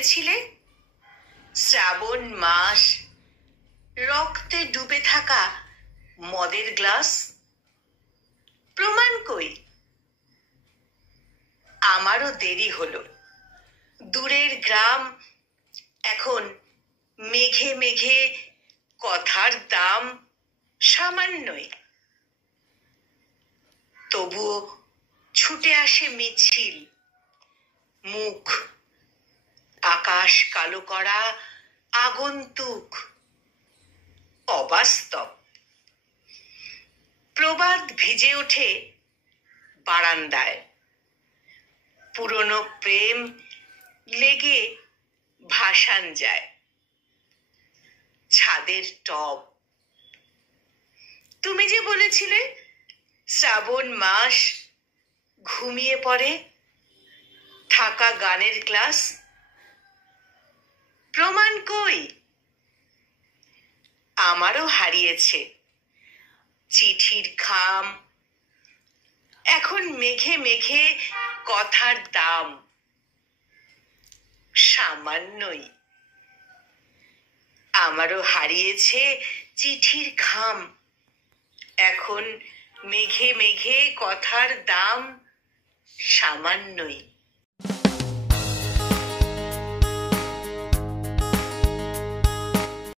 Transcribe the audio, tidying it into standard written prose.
বলেছিলে শ্রাবণ মাস, রক্তে ডুবে থাকা মদের গ্লাস, প্রমাণ কই? আমারও দেরি হলো। দূরের গ্রাম এখন মেঘে মেঘে, কথার দাম সামান্যই। তবুও ছুটে আসে মিছিল, মুখ আকাশ কালো করা আগন্তুক, অবাস্তব। প্রবাদ ভিজে ওঠে বারান্দায়, পুরনো প্রেম লেগে ভাসান যায় ছাদের টব। তুমি যে বলেছিলে শ্রাবণ মাস, ঘুমিয়ে পড়ে থাকা গানের ক্লাস, প্রমাণ কই? আমারও হারিয়েছে চিঠির খাম, এখন মেঘে মেঘে কথার দাম সামান্যই। আমারও হারিয়েছে চিঠির খাম, এখন মেঘে মেঘে কথার দাম সামান্যই।